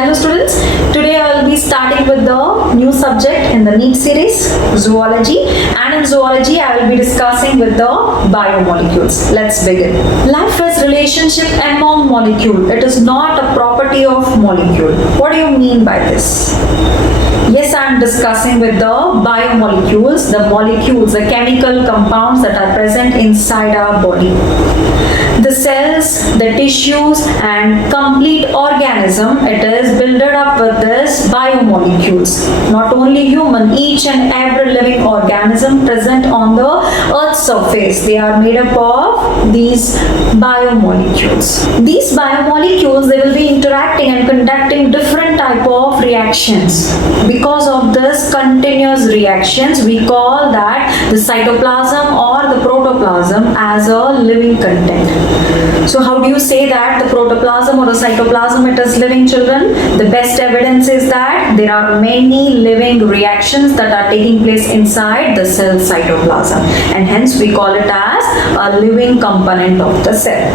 Hello students, today I will be starting with the new subject in the NEET series, zoology, and in zoology I will be discussing with the biomolecules. Let's begin. Life is relationship among molecule. It is not a property of molecule. What do you mean by this? Yes, I am discussing with the biomolecules, the molecules, the chemical compounds that are present inside our body. The cells, the tissues and complete organism, it is built up with this biomolecules. Not only human, each and every living organism present on the earth's surface, they are made up of these biomolecules. These biomolecules, they will be interacting and conducting different type of reactions. Because of this continuous reactions, we call that the cytoplasm or the protoplasm as a living content. So how do you say that the protoplasm or the cytoplasm it is living, children? The best evidence is that there are many living reactions that are taking place inside the cell cytoplasm, and hence we call it as a living component of the cell.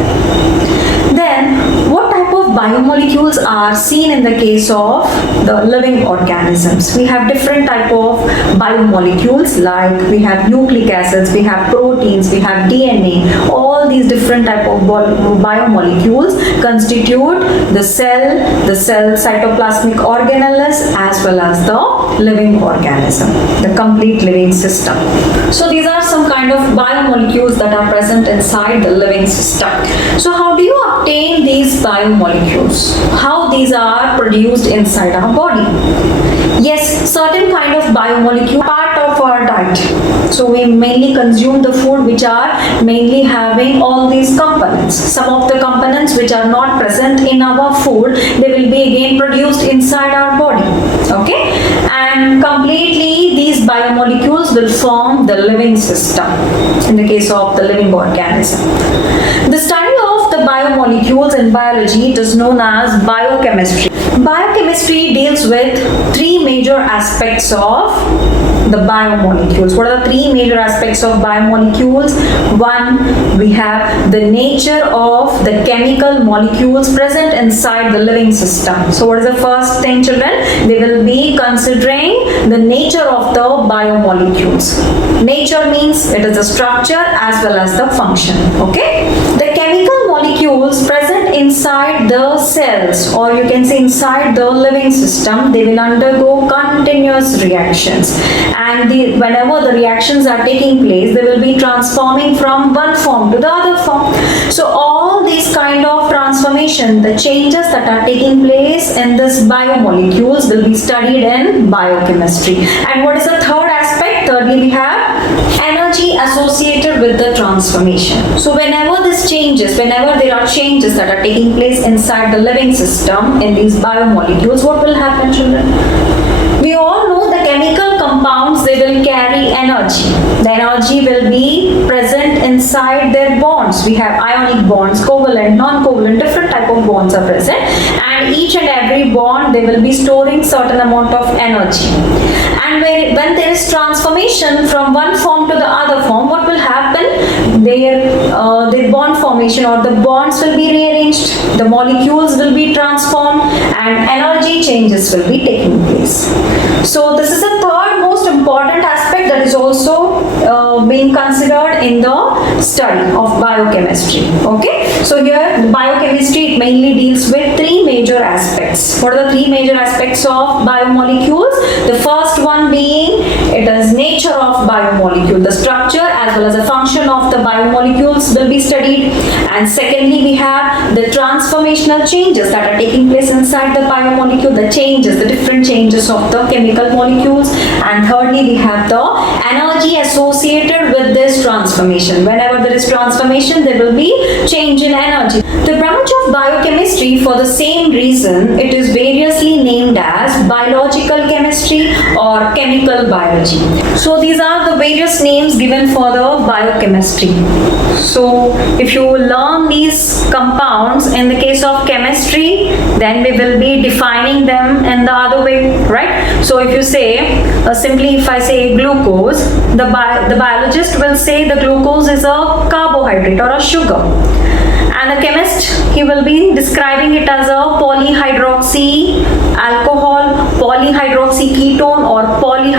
Then what type of biomolecules are seen in the case of the living organisms? We have different type of biomolecules, like we have nucleic acids, we have proteins, we have DNA. All these different type of biomolecules constitute the cell cytoplasmic organelles as well as the living organism, the complete living system. So these are some kind of biomolecules that are present inside the living system. So how do you obtain these biomolecules? How these are produced inside our body? Yes, certain kind of biomolecule part of our diet. So we mainly consume the food which are mainly having all these components. Some of the components which are not present in our food, they will be again produced inside our body. Okay? And completely these biomolecules will form the living system in the case of the living organism. The study of the biomolecules in biology, it is known as biochemistry. Biochemistry deals with three major aspects of the biomolecules. What are the three major aspects of biomolecules? One, we have the nature of the chemical molecules present inside the living system. So what is the first thing, children? They will be considering the nature of the biomolecules. Nature means it is the structure as well as the function. Okay? The chemical molecules present inside the cells, or you can say inside the living system, they will undergo continuous reactions, and whenever the reactions are taking place, they will be transforming from one form to the other form. So all these kind of transformation, the changes that are taking place in this biomolecules will be studied in biochemistry. And what is the third aspect? Thirdly, we have energy associated with the transformation. So whenever this changes, whenever there are changes that are taking place inside the living system in these biomolecules, what will happen, children? We all know the chemical compounds, they will carry energy. The energy will be present inside their bonds. We have ionic bonds, covalent, non-covalent, different type of bonds are present, and each and every bond, they will be storing certain amount of energy. And when there is transformation from one form to the other form, what will happen? Their bond formation or the bonds will be rearranged, the molecules will be transformed, and energy changes will be taking place. So this is the third most important aspect that is also being considered in the study of biochemistry. Okay, so here the biochemistry, it mainly deals with three major aspects. What are the three major aspects of biomolecules? The first one being, it is nature of biomolecule, the structure as well as the function of the biomolecules will be studied. And secondly, we have the transformational changes that are taking place inside the biomolecule, the changes, the different changes of the chemical molecules. And thirdly, we have the energy associated with this transformation. Whenever there is transformation, there will be change in energy. The branch of biochemistry, for the same reason, it is variously named as biological chemistry or chemical biology. So these are the various names given for the biochemistry. So if you learn these compounds in the case of chemistry, then we will be defining them in the other way, right? So if you say, simply if I say glucose, the biologist will say the glucose is a carbohydrate or a sugar. And the chemist, he will be describing it as a polyhydroxy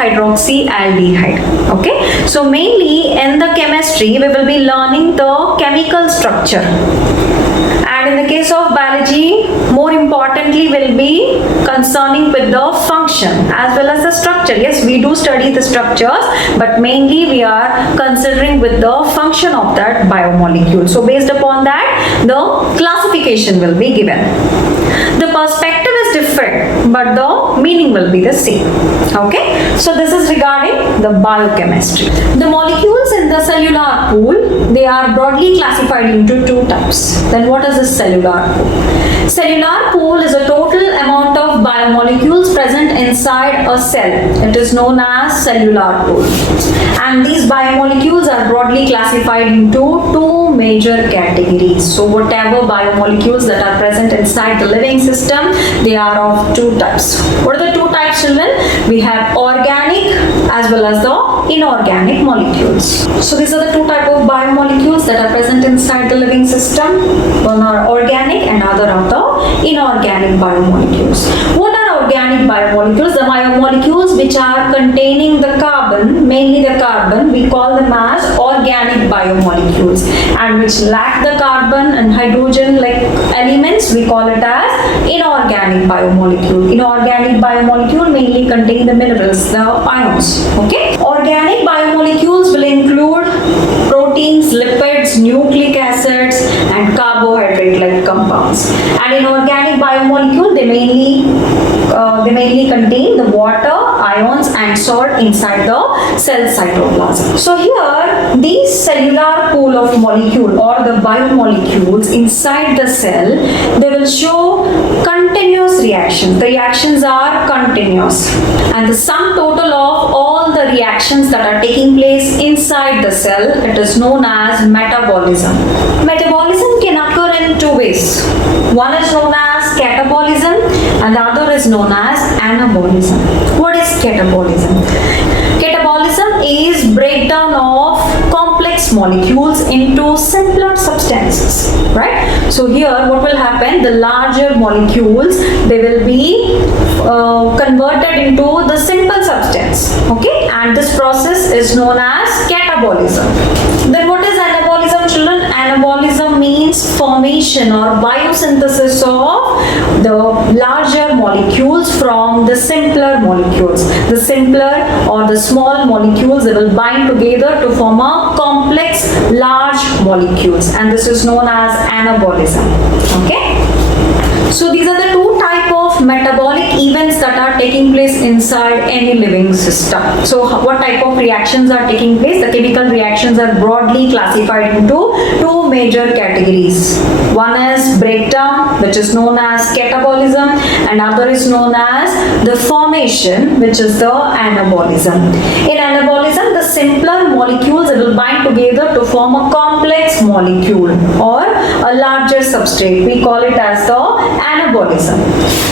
hydroxyaldehyde. Okay, so mainly in the chemistry we will be learning the chemical structure, and in the case of biology more importantly will be concerning with the function as well as the structure. Yes, we do study the structures, but mainly we are considering with the function of that biomolecule. So based upon that the classification will be given. The perspective is different but the meaning will be the same. Okay, so this is regarding the biochemistry. The molecules in the cellular pool, they are broadly classified into two types. Then what is a cellular pool? Cellular pool is a total amount of biomolecules present inside a cell. It is known as cellular pool, and these biomolecules are broadly classified into two major categories. So whatever biomolecules that are present inside the living system, they are of two types. What are the two types, children? We have organic as well as the inorganic molecules. So these are the two type of biomolecules that are present inside the living system. One are organic and other are the inorganic biomolecules. What are organic biomolecules? The biomolecules which are containing the carbon, mainly the carbon, we call them as organic biomolecules, and which lack the carbon and hydrogen like elements, we call it as inorganic biomolecule. Inorganic biomolecule mainly contain the minerals, the ions. Okay, organic biomolecules will include proteins, lipids, nucleic acids and carbohydrate like compounds. And inorganic biomolecule, they mainly contain the water, ions and salt inside the cell cytoplasm. So here these cellular pool of molecule or the biomolecules inside the cell, they will show continuous reactions. The reactions are continuous, and the sum total of all the reactions that are taking place inside the cell, it is known as metabolism. Metabolism can occur in two ways. One is known as catabolism and the other is known as anabolism. What is catabolism? Catabolism is breakdown of complex molecules into simpler substances, right? So here what will happen, the larger molecules, they will be converted into the simple substance. Okay, and this process is known as catabolism. Then what is anabolism, children? Anabolism means formation or biosynthesis of the larger molecules from the simpler molecules. The simpler or the small molecules, they will bind together to form a complex large molecules, and this is known as anabolism. Okay, so these are the two type of metabolic events that are taking place inside any living system. So what type of reactions are taking place? The chemical reactions are broadly classified into two major categories. One is breakdown, which is known as catabolism, and other is known as the formation, which is the anabolism. In anabolism, the simpler molecules will bind together to form a complex molecule or a larger substrate. We call it as the anabolism.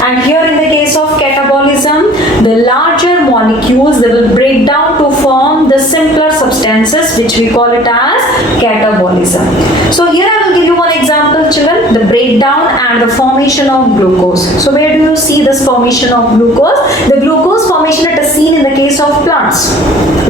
And here in the case of catabolism, the larger molecules, they will break down to form the simpler substances, which we call it as catabolism. So here I will give you one example, children, the breakdown and the formation of glucose. So where do you see this formation of glucose? The glucose formation, it is seen in the case of plants.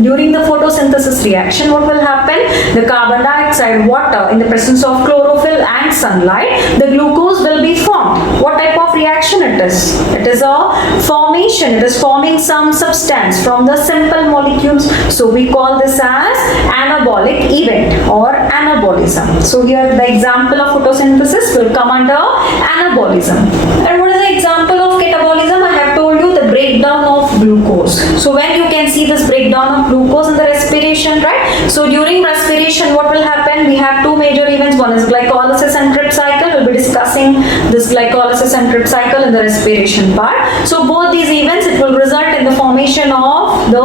During the photosynthesis reaction, what will happen? The carbon dioxide, water, in the presence of chlorophyll and sunlight, the glucose will be formed. What type of reaction it is? It is a formation. It is forming some substance from the simple molecules. So we call this as anabolic event or anabolism. So here the example of photosynthesis will come under anabolism. And what is the example of catabolism? I have told you the breakdown of glucose. So when you can see this breakdown of glucose in the respiration, right? So during respiration, what will happen? We have two major events. One is glycolysis and Krebs cycle. We'll be discussing this glycolysis and Krebs cycle in the respiration part. So both these events, it will result in the formation of the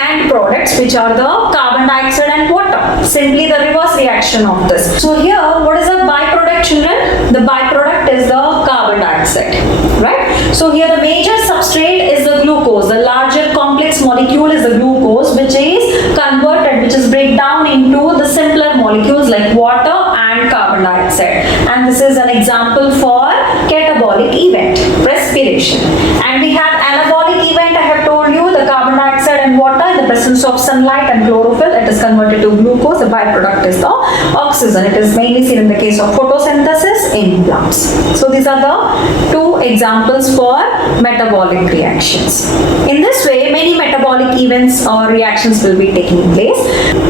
end products, which are the carbon dioxide and water. Simply the reverse reaction of this. So here, what is the byproduct, children? The byproduct is the carbon dioxide, right? So here the major substrate is the glucose. The larger complex molecule is the glucose, which is converted, which is break down into the simpler molecules like water and carbon dioxide. And this is an example for catabolic event, respiration. And we have anabolic event, I have told you, the carbon dioxide and water the presence of sunlight and chlorophyll, it is converted to glucose. The byproduct is the oxygen. It is mainly seen in the case of photosynthesis in plants. So these are the two examples for metabolic reactions. In this way, many metabolic events or reactions will be taking place.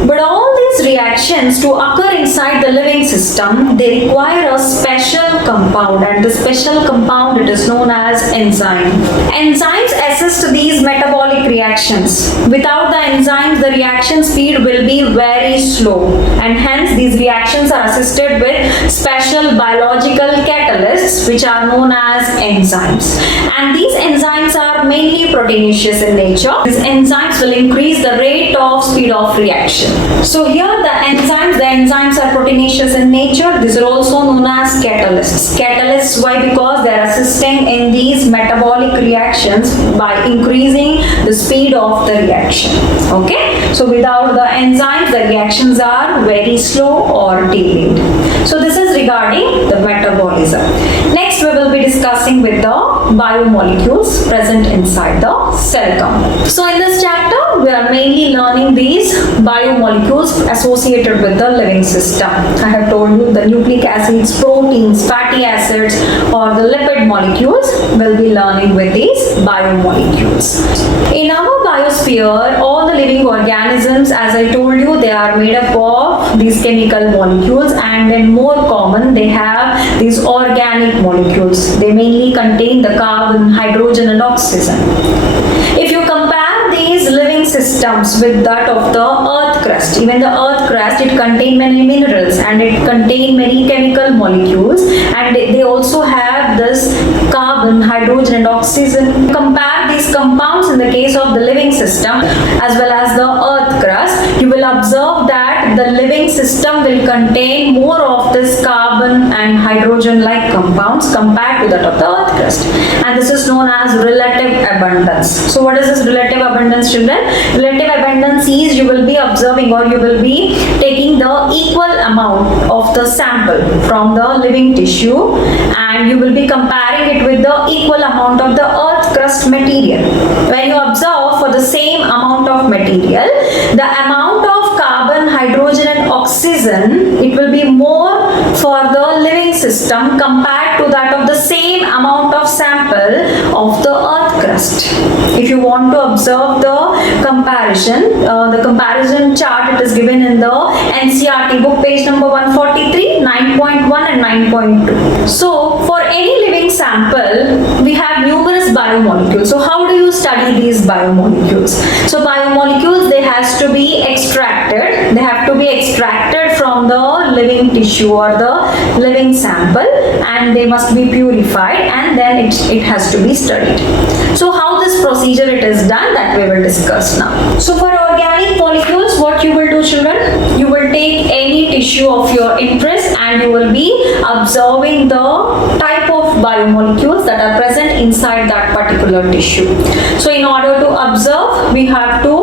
But all these reactions to occur inside the living system, they require a special compound, and the special compound, it is known as enzyme. Enzymes assist these metabolic reactions. Without the enzymes, the reaction speed will be very slow, and hence these reactions are assisted with special biological catalysts which are known as enzymes. And these enzymes are mainly proteinaceous in nature. These enzymes will increase the rate of speed of reaction. So here the enzymes are proteinaceous in nature. These are also known as catalysts. Catalysts, why? Because they are assisting in these metabolic reactions by increasing the speed of the reaction. Okay, so without the enzymes, the reactions are very slow or delayed. So this is regarding the metabolism. Next, we will be discussing with the biomolecules present inside the cell count. So in this chapter, we are mainly learning these biomolecules associated with the living system. I have told you the nucleic acids, proteins, fatty acids, or the lipid molecules. We'll be learning with these biomolecules. In our biosphere, all the living organisms, as I told you, they are made up of these chemical molecules, and then more common, they have these organic molecules. They mainly contain the carbon, hydrogen, and oxygen. If you compare these living systems with that of the earth crust, even the earth crust, it contains many minerals and it contains many chemical molecules, and they also have this carbon, hydrogen, and oxygen. Compare these compounds in the case of the living system as well as the earth crust, you will observe that the living system will contain more of this carbon and hydrogen like compounds compared to that of the earth crust, and this is known as relative abundance. So what is this relative abundance, children? Relative abundance is you will be observing, or you will be taking the equal amount of the sample from the living tissue, and you will be comparing it with the equal amount of the earth crust material. When you observe, for the same amount of material, the amount of carbon, hydrogen, and oxygen, it will be more for the living system compared to that of the same amount of sample of the earth crust. If you want to observe the comparison chart, it is given in the NCERT book, page number 143, 9.1 and 9.2. So for any living sample, we have numerous biomolecules. So how do you study these biomolecules? So biomolecules, they has to be extracted. They have to be extracted from the living tissue or the living sample, and they must be purified, and then it has to be studied. So how this procedure it is done, that we will discuss now. So for organic molecules, what you will do, children? You will take any tissue of your interest and you will be observing the type of biomolecules that are present inside that particular tissue. So in order to observe, we have to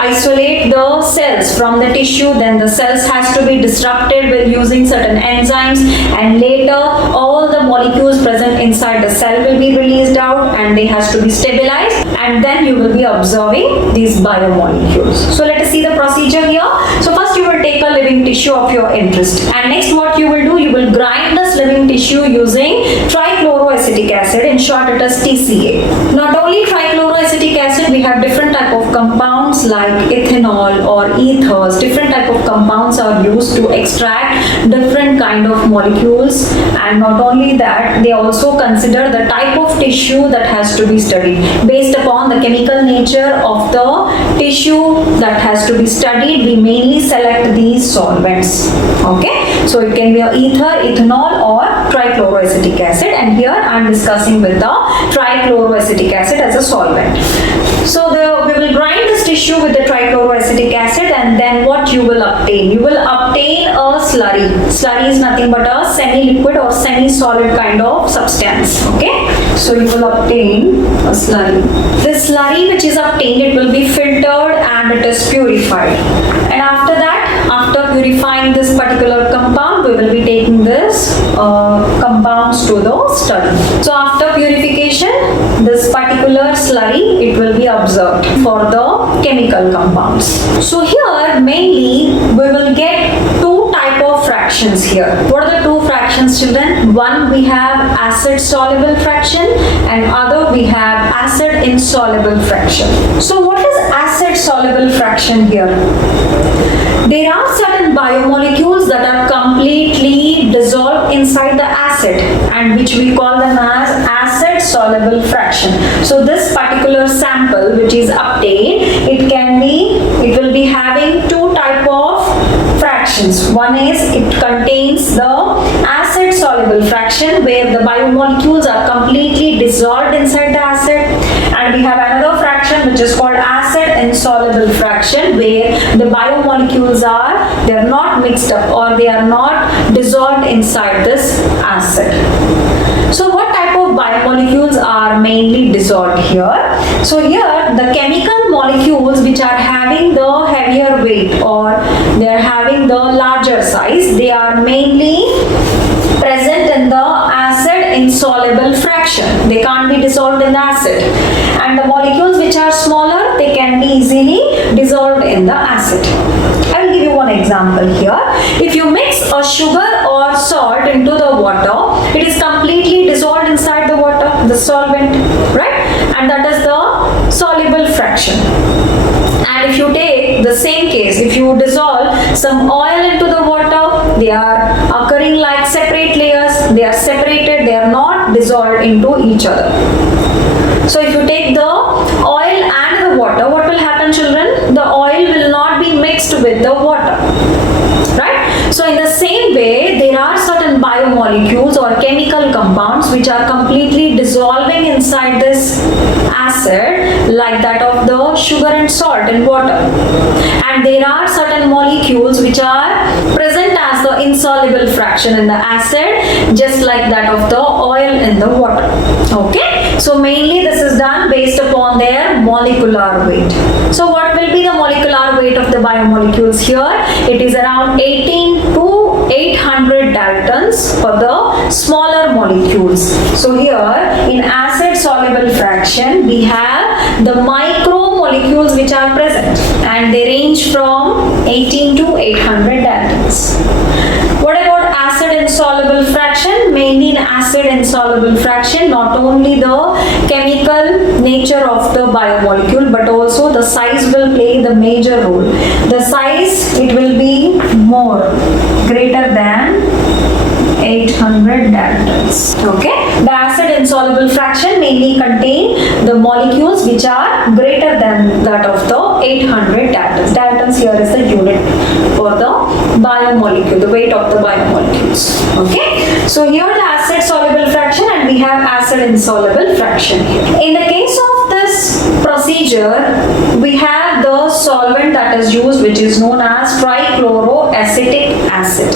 isolate the cells from the tissue. Then the cells has to be disrupted with using certain enzymes, and later all the molecules present inside the cell will be released out, and they has to be stabilized, and then you will be observing these biomolecules. So let us see the procedure here. So first you will take a living tissue of your interest, and next what you will do, you will grind this living tissue using trichloroacetic acid, in short it is TCA. Not only trichloroacetic acid, we have different type of compounds like ethanol or ethers. Different type of compounds are used to extract different kind of molecules, and not only that, they also consider the type of tissue that has to be studied. Based upon the chemical nature of the tissue that has to be studied, we mainly select these solvents. Okay, so it can be a ether, ethanol, or trichloroacetic acid, and here I am discussing with the trichloroacetic acid as a solvent. So we will grind this tissue with the trichloroacetic acid, and then what you will obtain? You will obtain a slurry. Slurry is nothing but a semi-liquid or semi-solid kind of substance. Okay, so you will obtain a slurry. This slurry which is obtained, it will be filtered and it is purified. And after that, after purifying this particular compound, we will be taking this compounds to the study. So after purification, this particular slurry, it will be observed observed for the chemical compounds. So here mainly we will get two type of fractions here. What are the two fractions, children? One we have acid soluble fraction and other we have acid insoluble fraction. So what is acid soluble fraction here? There are certain biomolecules that are completely dissolved inside the acid and which we call them as acid soluble fraction. So this particular sample which is obtained, it will be having two type of fractions. One is it contains the acid soluble fraction where the biomolecules are completely dissolved inside the acid, and we have another fraction which is called acid insoluble fraction where the biomolecules they are not mixed up or they are not dissolved inside this acid. So what type of biomolecules are mainly dissolved here? So here the chemical molecules which are having the heavier weight or they are having the larger size, they are mainly present in the acid insoluble fraction. They can't be dissolved in the acid. And the molecules which are smaller, they can be easily dissolved in the acid. I will give you one example here. If you mix a sugar or salt into the water, it is completely dissolved inside the water, the solvent, right? And that is the soluble fraction. And if you take the same case, if you dissolve some oil into the water, they are occurring like separate layers, they are separated, they are not dissolved into each other. So if you take the oil and the water, what will happen, children? The oil will not be mixed with the water, right? So in the same way, there are certain biomolecules or chemical compounds which are completely dissolving inside this acid, like that of the sugar and salt in water. And there are certain molecules which are present as the insoluble fraction in the acid, just like that of the oil in the water. Okay, so mainly this is done based upon their molecular weight. So what will be the molecular weight of the biomolecules here? It is around 18 to 800 daltons for the smaller molecules. So here in acid soluble fraction we have the micromolecules which are present and they range from 18 to 800 daltons. What about acid insoluble fraction? Mainly in acid insoluble fraction, not only the chemical nature of the biomolecule but also the size will play the major role. The size, it will be more, greater than 800 daltons. Okay, the acid insoluble fraction mainly contain the molecules which are greater than that of the 800 daltons. Daltons here is the unit for the biomolecule, the weight of the biomolecules. Okay, so here the acid soluble fraction and we have acid insoluble fraction here. In the case of this procedure, we have the solvent that is used which is known as trichloroacetic acid.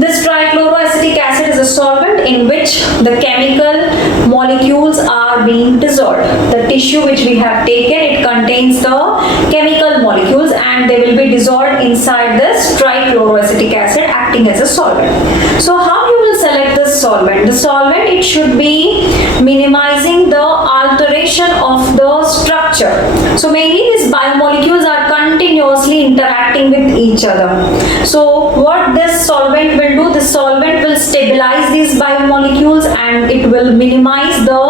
This trichloroacetic acid is a solvent in which the chemical molecules are being dissolved. The tissue which we have taken, it contains the chemical molecules and they will be dissolved inside this trichloroacetic acid acting as a solvent. So how you will select this solvent? The solvent, it should be minimizing the alteration of the structure. So mainly these biomolecules are continuously interacting with each other. So what this solvent will do, this solvent will stabilize these biomolecules and it will minimize the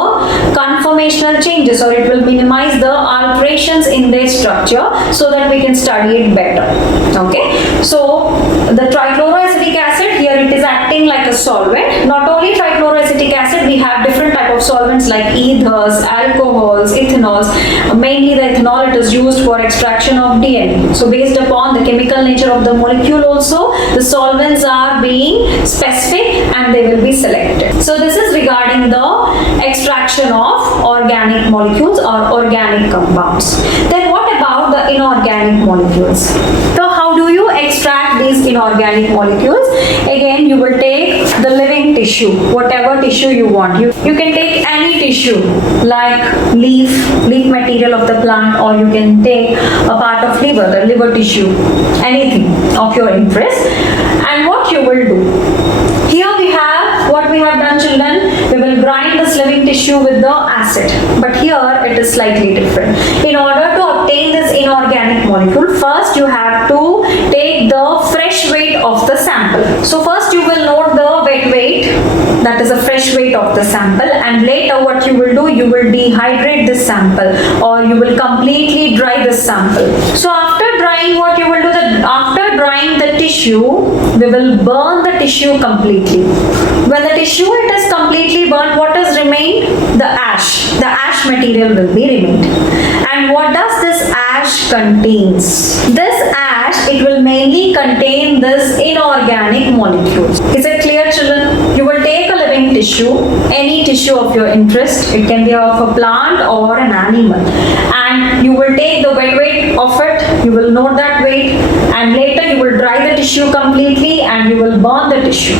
conformational changes or it will minimize the alterations in their structure so that we can study it better. Okay, so the trichloroacetic acid here, it is acting like a solvent. Not only trichloroacetic acid, we have different type of solvents like ethers, alcohols, ethanols. Mainly the ethanol, it is used for extraction of DNA. So based upon the chemical nature of the molecule also, the solvents are being specific and they will be selected. So this is regarding the extraction of organic molecules or organic compounds. Then what about the inorganic molecules? So how do you extract these inorganic molecules? Again, you will take the living tissue, whatever tissue you want. You can take any tissue like leaf material of the plant, or you can take a part of liver, the liver tissue, anything of your interest. And what you will do? Here we have, what we have done, children, we will grind this living tissue tissue with the acid, but here it is slightly different. In order to obtain this inorganic molecule, first you have to take the fresh weight of the sample. So first you will note the wet weight, that is a fresh weight of the sample, and later what you will do, you will dehydrate this sample, or you will completely dry this sample. So after drying, what you will do, that after drying the tissue, we will burn the tissue completely. When the tissue it is completely burnt, what is remained? The ash. The ash material will be remained. And what does this ash contains? This ash, it will mainly contain this inorganic molecules. Is it clear, children? You will take a living tissue, any tissue of your interest. It can be of a plant or an animal, and you will take the wet weight of it. You will note that weight, and later you will dry the tissue completely and you will burn the tissue.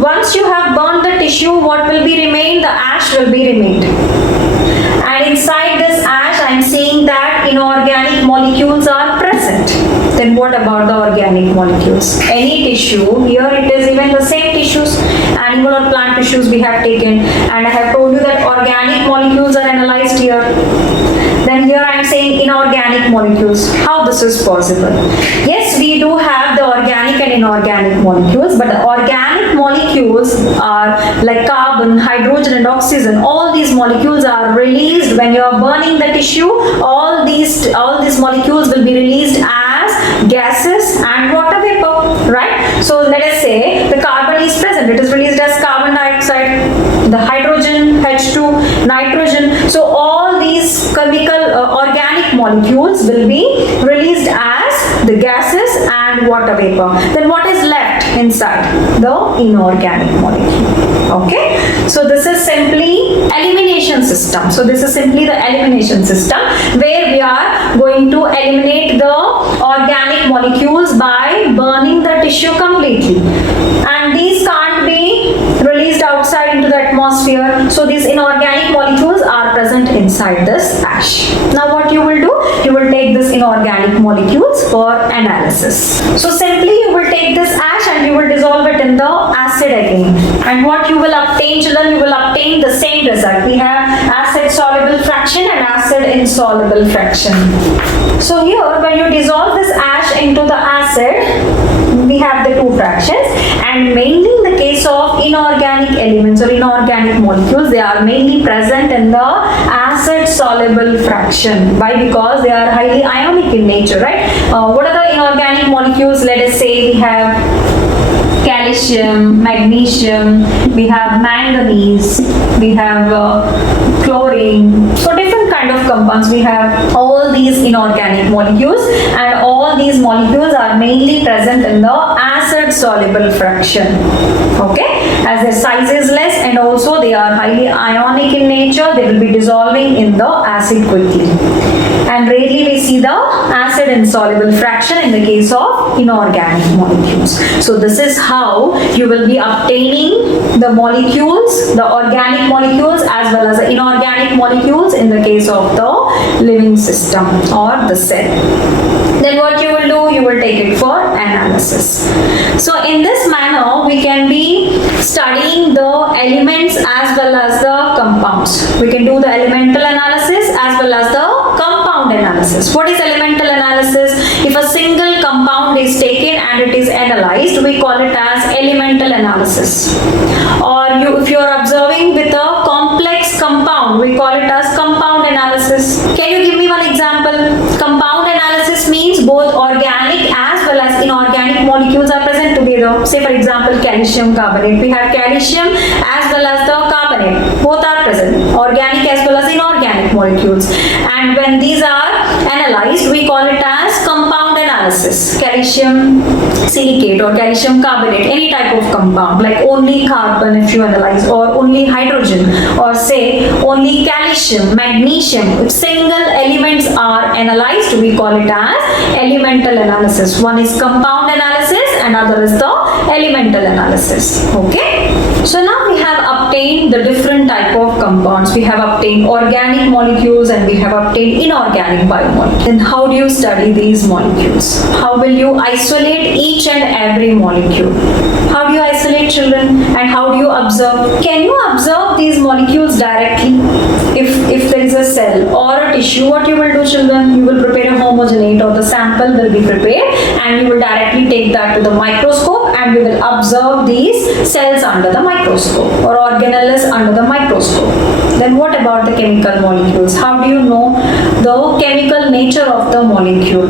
Once you have burned the tissue, what will be remained? The ash will be remained. And inside this ash, I am seeing that inorganic molecules are present. Then what about the organic molecules? Any tissue, here it is even the same tissues, animal or plant tissues we have taken, and I have told you that organic molecules are analyzed here. Then here I am saying inorganic molecules. How this is possible? Yes, we do have the organic and inorganic molecules, but the organic molecules are like carbon, hydrogen and oxygen. All these molecules are released when you are burning the tissue. All these molecules will be released as gases and water vapor, right? So let us say the carbon is present. It is released as carbon dioxide, the hydrogen, H2, nitrogen. So all these chemical organic molecules will be released as the gases and water vapor. Then what is left inside? The inorganic molecule. Okay, so this is simply elimination system. So this is simply the elimination system where we are going to eliminate the organic molecules by burning the tissue completely, and these can't be released outside into the atmosphere. So these inorganic molecules are present inside this ash. Now what you will do, you will take this inorganic molecules for analysis. So simply you will take this ash and you will dissolve it in the acid again, and what you will obtain, children, you will obtain the same result. We have acid soluble fraction and acid insoluble fraction. So here when you dissolve this ash into the acid, we have the two fractions, and mainly in the case of inorganic elements or inorganic molecules, they are mainly present in the acid soluble fraction. Why? Because they are highly ionic in nature, right? What are the inorganic molecules? Let us say we have calcium, magnesium, we have manganese, we have chlorine. So different kind of compounds. We have all these inorganic molecules, and all these molecules are mainly present in the acid soluble fraction. Okay, as their size is less and also they are highly ionic in nature, they will be dissolving in the acid quickly. And rarely we see the acid insoluble fraction in the case of inorganic molecules. So this is how you will be obtaining the molecules, the organic molecules as well as the inorganic molecules in the case of the living system or the cell. Then what you will do, you will take it for analysis. So in this manner, we can be studying the elements as well as the compounds. We can do the elemental analysis as well as the compound analysis. What is elemental analysis? If a single compound is taken and it is analyzed, we call it as elemental analysis. Or if you are observing with a complex compound, we call it as compound analysis. Can you give me one example? Compound analysis means both organic as well as inorganic molecules are present together. Say for example calcium carbonate. We have calcium as well as the carbonate. Both are present. Organic as well as inorganic molecules. And when these are analyzed, we call it as compound analysis. Calcium silicate or calcium carbonate, any type of compound, like only carbon if you analyze, or only hydrogen, or say only calcium, magnesium. If single elements are analyzed, we call it as elemental analysis. One is compound analysis and other is the elemental analysis. Okay, so now we have obtained obtained the different type of compounds. We have obtained organic molecules and we have obtained inorganic biomolecules. Then how do you study these molecules? How will you isolate each and every molecule? How do you isolate, children? And how do you observe? Can you observe these molecules directly? If there is a cell or a tissue, what you will do, children? You will prepare a homogenate, or the sample will be prepared and you will directly take that to the microscope and we will observe these cells under the microscope or organelles under the microscope. Then what about the chemical molecules? How do you know the chemical nature of the molecule?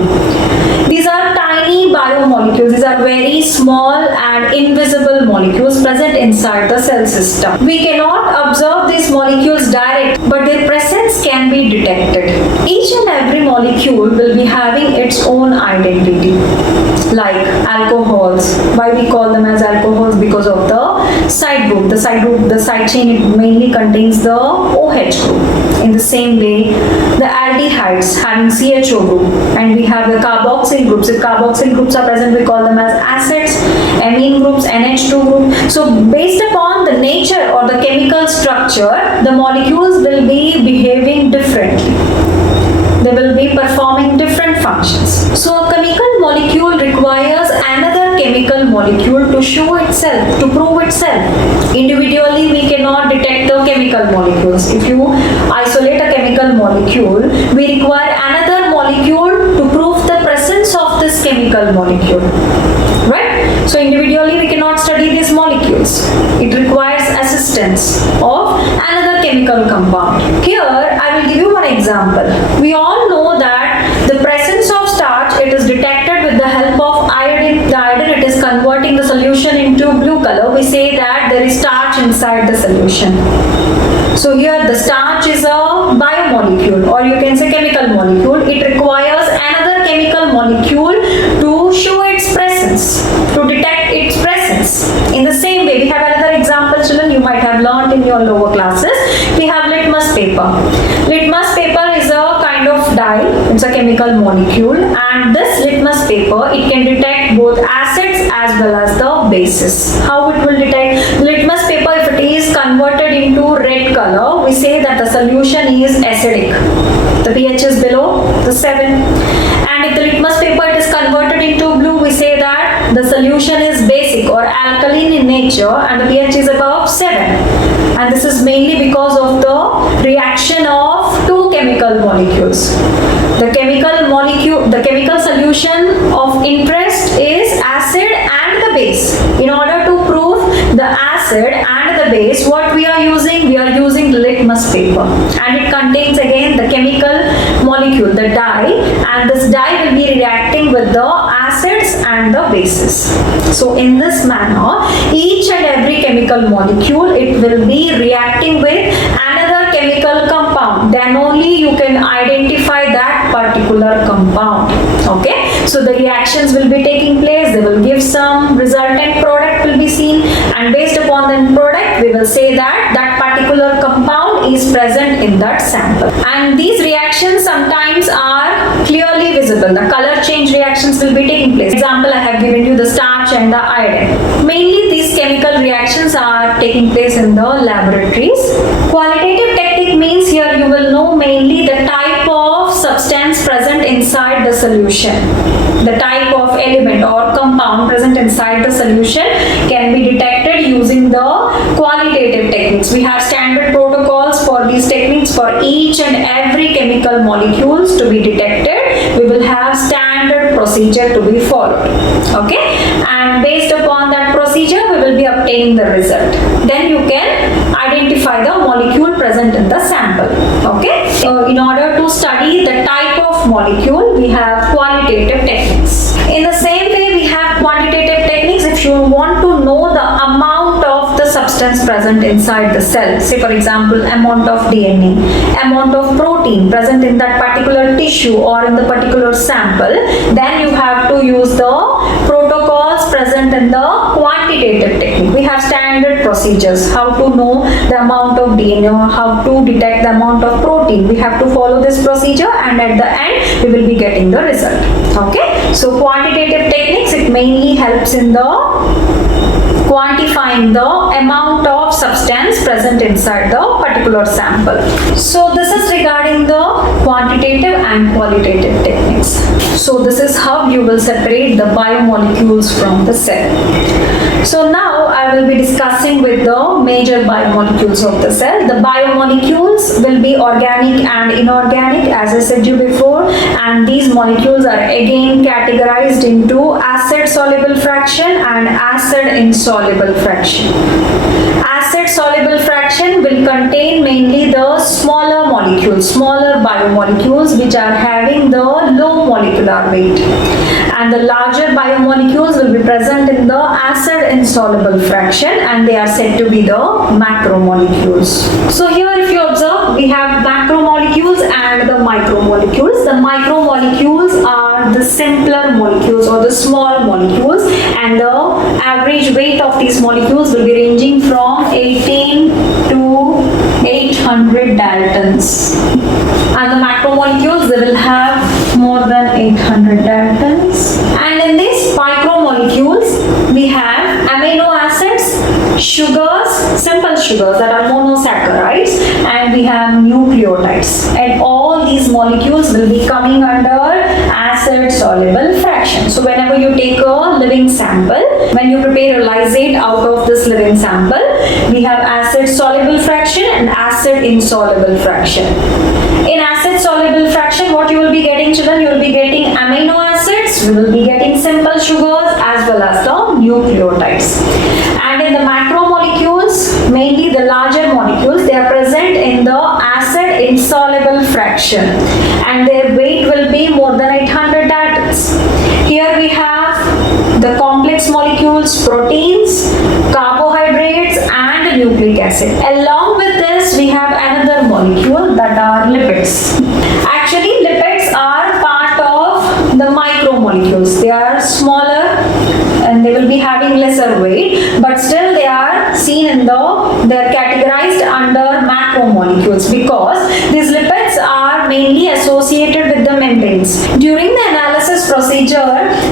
These are tiny biomolecules. These are very small and invisible molecules present inside the cell system. We cannot observe these molecules direct, but their presence can be detected. Each and every molecule will be having its own identity. Like alcohols. Why we call them as alcohols? Because of the side group. The side chain, it mainly contains the OH group. In the same way, the aldehydes having CHO group, and we have the carboxyl groups. If carboxyl groups are present, we call them as acids. Amine groups, NH2 group. So based upon the nature or the chemical structure, the molecules will be behaving differently. They will be performing different functions. So a chemical molecule requires another chemical molecule to show itself, to prove itself. Individually, we cannot detect the chemical molecules. If you isolate a chemical molecule, we require another molecule to prove the presence of this chemical molecule. Right? So individually, we cannot study these molecules. It requires assistance of another chemical compound. Here, I will give you one example. We all know that the presence of starch, it is detected with the help of iodine. The iodine, it is converting the solution into blue color. We say that there is starch inside the solution. So here the starch is a biomolecule, or you can say chemical molecule. It requires another chemical molecule to show its presence, to detect its presence. In the same way, we have another example, children, you might have learned in your lower classes. We have litmus paper. Litmus paper is a kind of dye. It's a chemical molecule, and this litmus paper, it can detect both acids as well as the bases. How it will detect? Litmus paper, if it is converted into red color, we say that the solution is acidic. The pH is below the 7. And if the litmus paper it is converted into blue, we say that the solution is basic or alkaline in nature and the pH is above 7. And this is mainly because of the reaction of two chemical molecules. The chemical solution of interest is acid and the base. In order to prove the acid and the base, what we are using? We are using litmus paper, and it contains again the chemical molecule, the dye, and this dye will be reacting with the acids and the bases. So in this manner, each and every chemical molecule, it will be reacting with another chemical compound. Then only you can identify that particular compound. Okay, so the reactions will be taking place, they will give some resultant product will be seen, and based upon the product we will say that that particular compound is present in that sample. And these reactions sometimes are clearly visible. The color change reactions will be taking place. Example, I have given you the starch and the iodine. Mainly these chemical reactions are taking place in the laboratories. Qualitative technique means here you will know mainly the type of substance present inside the solution. The type of element or compound present inside the solution can be detected using the qualitative techniques. We have standard protocols for these techniques for each and every chemical molecules to be detected. We will have standard procedure to be followed. Okay, and based upon that procedure we will be obtaining the result. Then you can identify the molecule present in the sample. Okay, so in order to study the type of molecule, we have qualitative techniques. In the same way, we have quantitative techniques. If you want to know the amount of the substance present inside the cell, say for example amount of DNA, amount of protein present in that particular tissue or in the particular sample, then you have to use the protocols present in the quantitative technique. We have standard procedures, how to know the amount of DNA or how to detect the amount of protein. We have to follow this procedure, and at the end we will be getting the result. Okay, so quantitative techniques, it mainly helps in the quantifying the amount of substance present inside the particular sample. So this is regarding the quantitative and qualitative techniques. So this is how you will separate the biomolecules from the cell. So now I will be discussing with the major biomolecules of the cell. The biomolecules will be organic and inorganic, as I said you before, and these molecules are again categorized into acid soluble fraction and acid insoluble fraction. Acid soluble fraction will contain mainly the smaller molecules, smaller biomolecules which are having the low molecular weight, and the larger biomolecules will be present in the acid insoluble fraction, and they are said to be the macromolecules. So here if you observe, we have macromolecules and the micromolecules. The micromolecules are the simpler molecules or the small molecules, and the average weight of these molecules will be ranging from 18 to 800 daltons. And the macromolecules, they will have more than 800 daltons. And in these micromolecules, we have amino acids, sugars, simple sugars that are monosaccharides, and we have nucleotides. And all these molecules will be coming under acid soluble fraction. So whenever you take a living sample, when you prepare a lysate out of this living sample, we have acid soluble fraction and acid insoluble fraction. In acid soluble fraction, what you will be getting, children? You will be getting amino acids, you will be getting simple sugars as well as the nucleotides. And in the macromolecules, mainly the larger molecules, they are present in the acid insoluble fraction, and their weight will be more than 800 daltons. Here we have the complex molecules, proteins, carbohydrates and nucleic acid. Along with this, we have another molecule that are lipids. Actually, lipids are part of the micromolecules. They are smaller and they will be having lesser weight, but still they are seen in they are categorized under macromolecules because these lipids are mainly associated with the membranes. During the analysis procedure,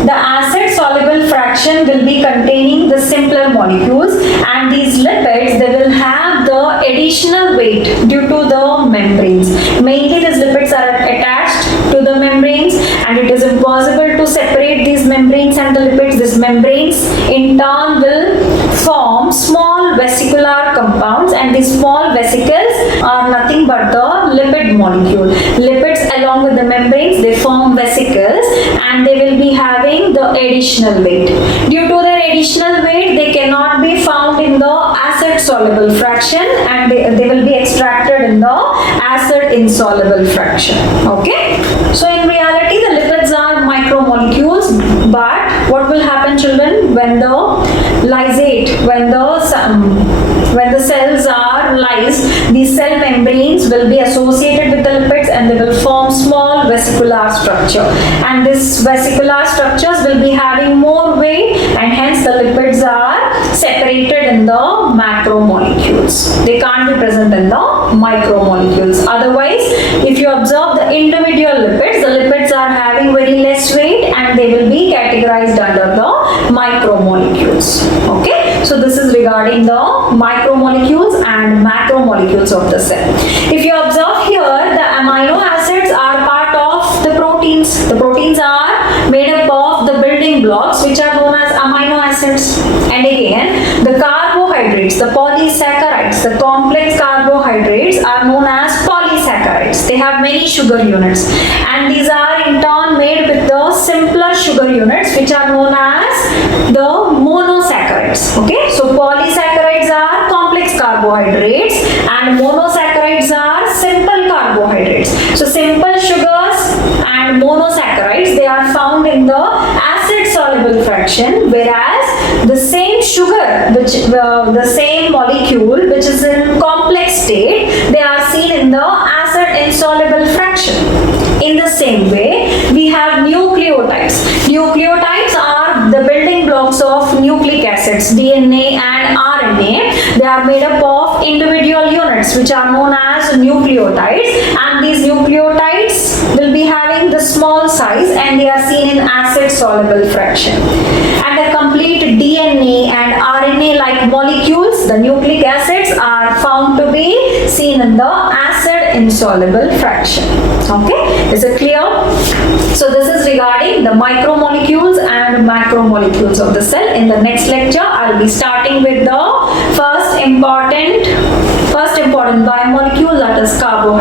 the acid soluble fraction will be containing the simpler molecules, and these lipids, they will have the additional weight due to the membranes. Mainly these lipids are attached to the membranes, and it is impossible to separate these membranes and the lipids. These membranes in turn will form small vesicular compounds, and these small vesicles are nothing but the lipid molecule. Lipids along with the membranes, they form vesicles, and they will be having the additional weight. Due to their additional weight, they cannot be found in the acid soluble fraction, and they will be extracted in the acid insoluble fraction. Okay, so in reality the lipids are micromolecules, but what will happen, children, when the lysate, when the cells are lysed, these cell membranes will be associated with the lipids and they will form small vesicular structure, and this vesicular structures will be having more weight, and hence the lipids are separated in the macromolecules. They can't be present in the micromolecules. Otherwise, if you observe the individual lipids, the lipids are having very less weight and they will be categorized under the micromolecules. Okay, so this is regarding the micromolecules and macromolecules of the cell. If you observe here, the amino acids are part of the proteins. The proteins are made up of the building blocks which are known as amino acids. And again, the carbohydrates, the polysaccharides, the complex carbohydrates are known as polysaccharides. They have many sugar units, and these are in turn made with the simpler sugar units which are known as the monosaccharides. Okay, so polysaccharides are complex carbohydrates and monosaccharides are simple carbohydrates. So simple sugars and monosaccharides, they are found in the acid soluble fraction, whereas the same sugar, the same molecule which is in complex state, they are seen in the acid insoluble fraction. In the same way, we have nucleotides. Nucleotides are the building blocks of nucleic acids, DNA and RNA. They are made up of individual units which are known as nucleotides, and these nucleotides will be having the small size and they are seen in acid soluble fraction. And a complete DNA and RNA-like molecules, the nucleic acids, are found to be seen in the acid insoluble fraction. Okay, is it clear? So this is regarding the micromolecules and macromolecules of the cell. In the next lecture, I will be starting with the first important biomolecule, that is carbohydrate.